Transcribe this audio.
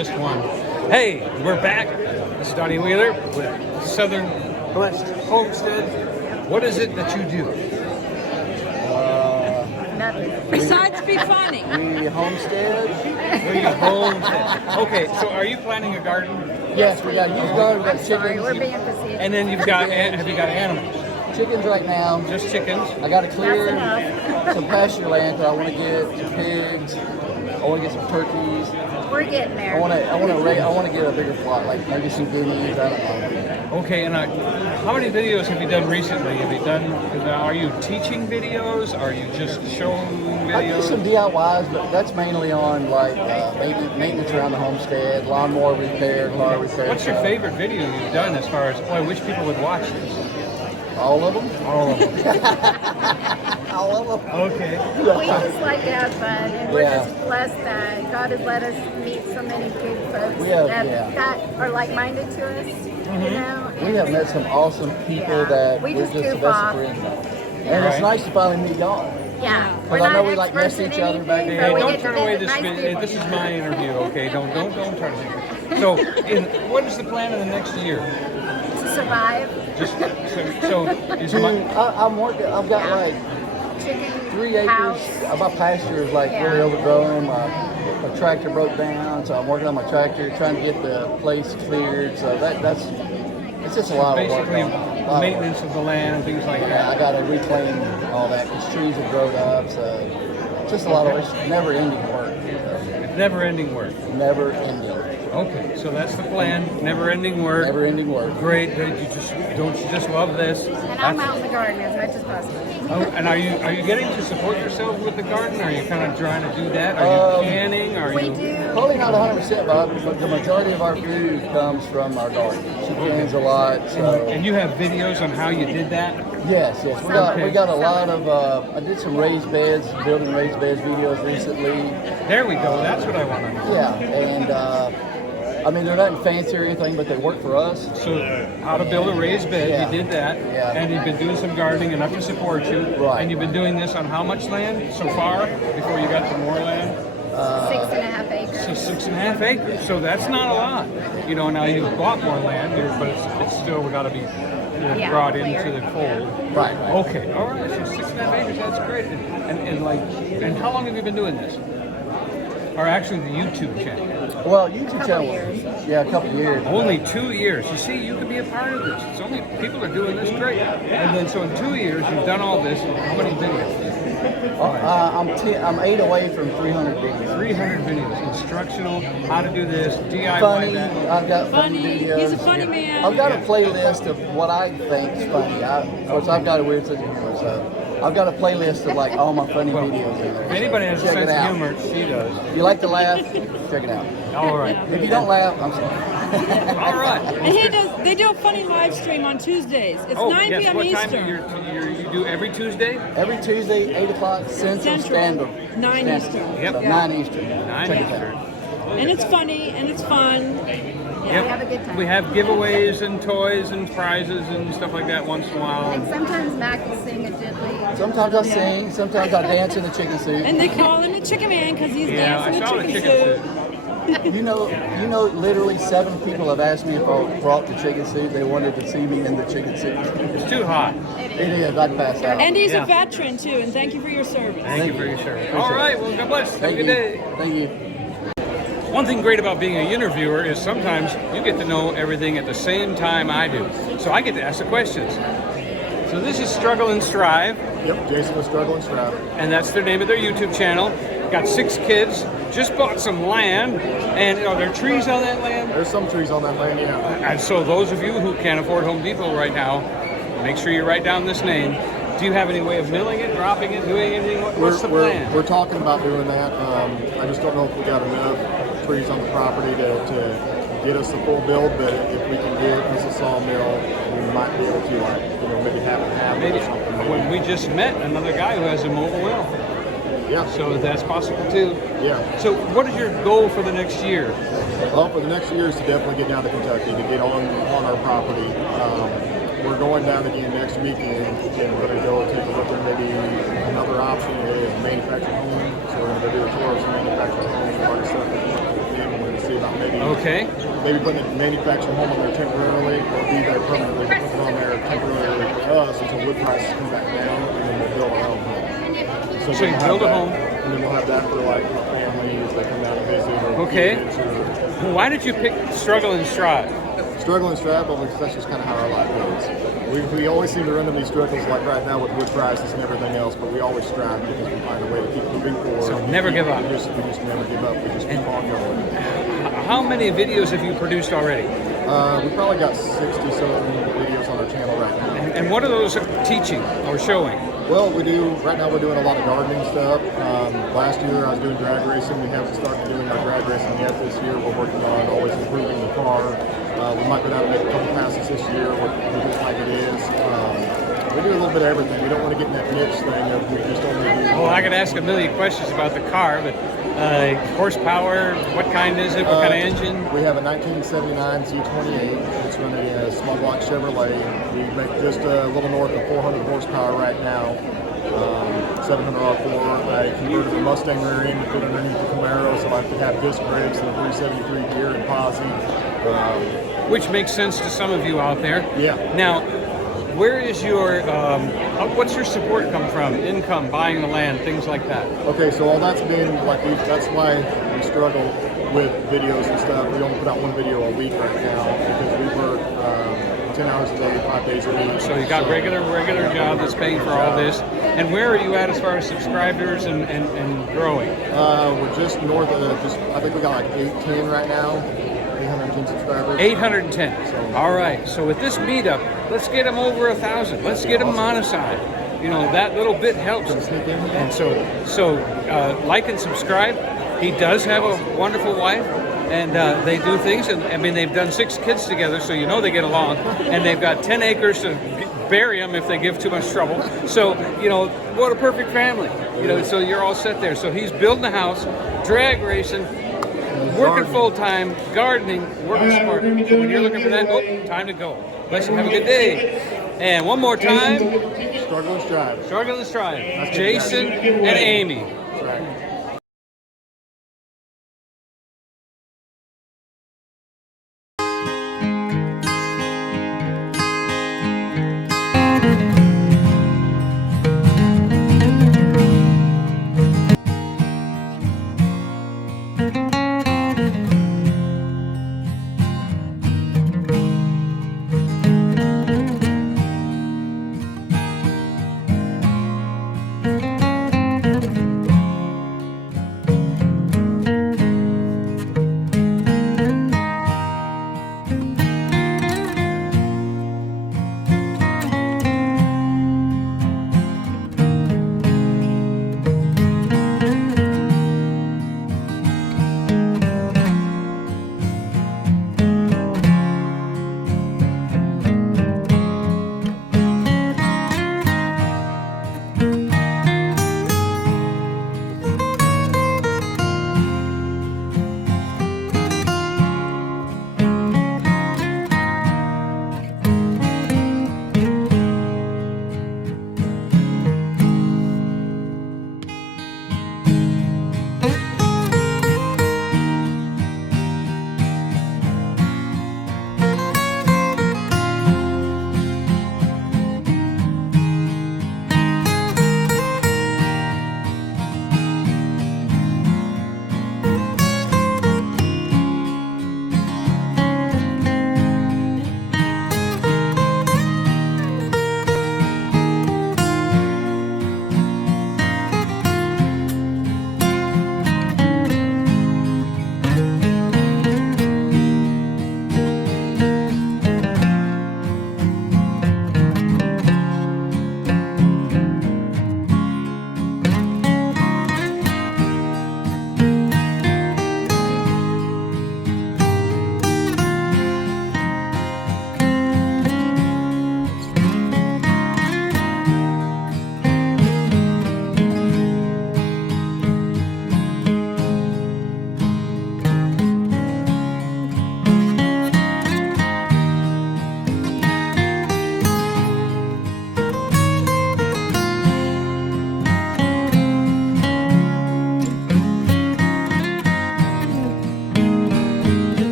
missed one. Hey, we're back. This is Donny Wheeler with Southern Blessed Homestead. What is it that you do? Nothing. Besides be funny. We homestead. We homestead. Okay, so are you planting a garden? Yes, we got used garden, we got I'm sorry, chickens. we're being facetious. And then have you got animals? Chickens right now. Just chickens? I got to clear That's some pasture land that I want to get some pigs. I want to get some turkeys. We're getting there. I want to get a bigger plot, like maybe some guineas. I don't know. Okay, and how many videos have you done recently? Are you teaching videos? Are you just showing videos? I do some DIYs, but that's mainly on like maintenance around the homestead, lawnmower repair, car repair. What's your favorite video you've done as far as, boy, which people would watch this? All of them? All of them. All of them. Okay. We just like to have fun, and we're Yeah. just blessed that God has let us meet so many good folks We have- that are like-minded to us. You know, We have met some awesome people Yeah. that We we're just just the goof best off. of friends with. And it's Right. nice to finally meet y'all. yeah. Because I know we like mess each other back Hey, there. but we don't get to turn away visit this nice video. people. This is my interview, okay? Don't try to think it. So, what is the plan in the next year? To survive. Just so is my, I'm working. I've got like Chicken 3 acres. house. My pasture is like really Yeah. overgrown. My tractor broke down, so I'm working on my tractor, trying to get the place cleared. So that's it's just a lot of work. basically A lot of maintenance of the land and things like work. Yeah, I that. got to reclaim all that because trees have grown up. So it's just a lot of it's never-ending work. Never-ending work. Never-ending. Okay, so that's the plan. Never-ending work. Never-ending work. Great. Don't you just love this? And I'm out in the garden as much as possible. Oh, and are you getting to support yourself with the garden? Are you kind of trying to do that? Are you canning? Are We you? do. Probably not 100%, but the majority of our food comes from our garden. She cans a lot, so And you have videos on how you did that? yes. We got a lot of. I did some raised beds, building raised beds videos recently. There we go. That's what I want to know. Yeah, and I mean they're nothing fancy or anything, but they work for us. So, how to build a raised bed? Yeah. You did that, Yeah. and you've been doing some gardening enough to support you. Right. And you've been doing this on how much land so far before you got to more land? 6.5 acres. So 6.5 acres. So that's not a lot. You know, now you've bought more land, but it's still got to be Yeah, brought clear. into the fold. Right. Okay. All right. So 6.5 acres. That's great. And how long have you been doing this? Or actually, the YouTube channel. Well, YouTube Couple channel. years. Yeah, a couple years. Only 2 years. You see, you could be a part of this. It's only people are doing this great. And then, so in 2 years, you've done all this. How many videos? I'm 8 away from 300 videos. 300 videos. Instructional, how to do this, DIY Funny. that. I've got funny Funny. videos. He's a funny man. I've got a playlist of what I think is funny. Of course, I've got a weird sense of humor, so I've got a playlist of like all my funny videos in there. If anybody has a Check it sense of out. humor, she does. If you like to laugh, check it out. All right. If you don't laugh, I'm sorry. All right. And they do a funny live stream on Tuesdays. It's 9 yes. p.m. What Eastern. time you do every Tuesday? Every Tuesday, 8 o'clock Central Standard. 9 Standard. Eastern. Yep. So 9 Eastern. 9 Check it Eastern. out. And it's funny and it's fun. Yeah, we have a good time. We have giveaways and toys and prizes and stuff like that once in a And while. sometimes Mac will sing a diddly. Sometimes I sing, sometimes I dance in the chicken suit. And they call him the Chicken Man because he's Yeah, I dancing saw the the chicken chicken suit. suit. You know, literally 7 people have asked me if I brought the chicken suit. They wanted to see me in the chicken suit. It's too hot. It is. I'd pass out. And he's Yeah. a veteran too, and thank you for your service. Thank you for your service. All right. Well, God bless. Have a Thank good you. day. Thank you. One thing great about being an interviewer is sometimes you get to know everything at the same time I do. So I get to ask the questions. So this is Struggle and Strive, Yep, Jason with Struggle and Strive. and that's their name of their YouTube channel. Got 6 kids, just bought some land, and are there trees on that land? There's some trees on that land, yeah. And so those of you who can't afford Home Depot right now, make sure you write down this name. Do you have any way of milling it, dropping it, doing anything? What's the plan? We're talking about doing that. I just don't know if we got enough trees on the property to get us the full build, but if we can do it as a sawmill, we might be able to, maybe half and half Maybe or something. when we just met another guy who has a mobile mill, Yeah, so that's possible too. yeah. So what is your goal for the next year? Well, for the next year is to definitely get down to Kentucky, to get on our property. We're going down again next weekend, and we're going to go take a look at maybe another option is manufactured home. So we're going to go do a tour of some manufactured homes, a lot of stuff that we're going to see about maybe putting a manufactured home on there temporarily or be there permanently, but put it on there temporarily for us until wood prices come back down, and then we'll build our own home. So you build a home, and then we'll have that for like my family as they come down and visit. Or okay. kids or, Why did you pick Struggle and Strive? Struggle and strive, but that's just kind of how our life goes. We always seem to run into these struggles, like right now with wood prices and everything else, but we always strive because we find a way to keep moving forward. So never give up. We just never give up. We just keep on going. How many videos have you produced already? We probably got 60-something videos on our channel right now. And what are those teaching or showing? Well, right now we're doing a lot of gardening stuff. Last year I was doing drag racing. We haven't started doing our drag racing yet this year. We're working on always improving the car. We might go down and make a couple passes this year with it like it is. We do a little bit of everything. We don't want to get in that niche thing of we just only do. Well, I could ask a million questions about the car, but horsepower, what kind is it? What kind of engine? We have a 1979 Z28. It's running a small block Chevrolet. We make just a little north of 400 horsepower right now. 700 R4. I converted the Mustang rear end to put underneath the Camaro, so I could have disc brakes and a 373 gear and posse. Which makes sense to some of you out there. Yeah. Now, where is your, what's your support come from? Income, buying the land, things like that. Okay, so all that's been like, that's why we struggle with videos and stuff. We only put out one video a week right now because we work 10 hours a day, 5 days a week. So you got regular job that's paying for all this. And where are you at as far as subscribers and growing? We're just north of, I think we got like 810 right now. 810 subscribers. 810. All right. So with this meetup, let's get them over 1,000. Let's get them monetized. You know, that little bit helps. And so like and subscribe. He does have a wonderful wife, and they do things. And I mean, they've done 6 kids together, so you know they get along. And they've got 10 acres to bury them if they give too much trouble. So, you know, what a perfect family. You know, so you're all set there. So he's building a house, drag racing, working full-time, gardening, working smart. So when you're looking for that, time to go. Bless you. Have a good day. And one more time. Struggle and strive. Struggle and strive. Jason and Amy. That's right.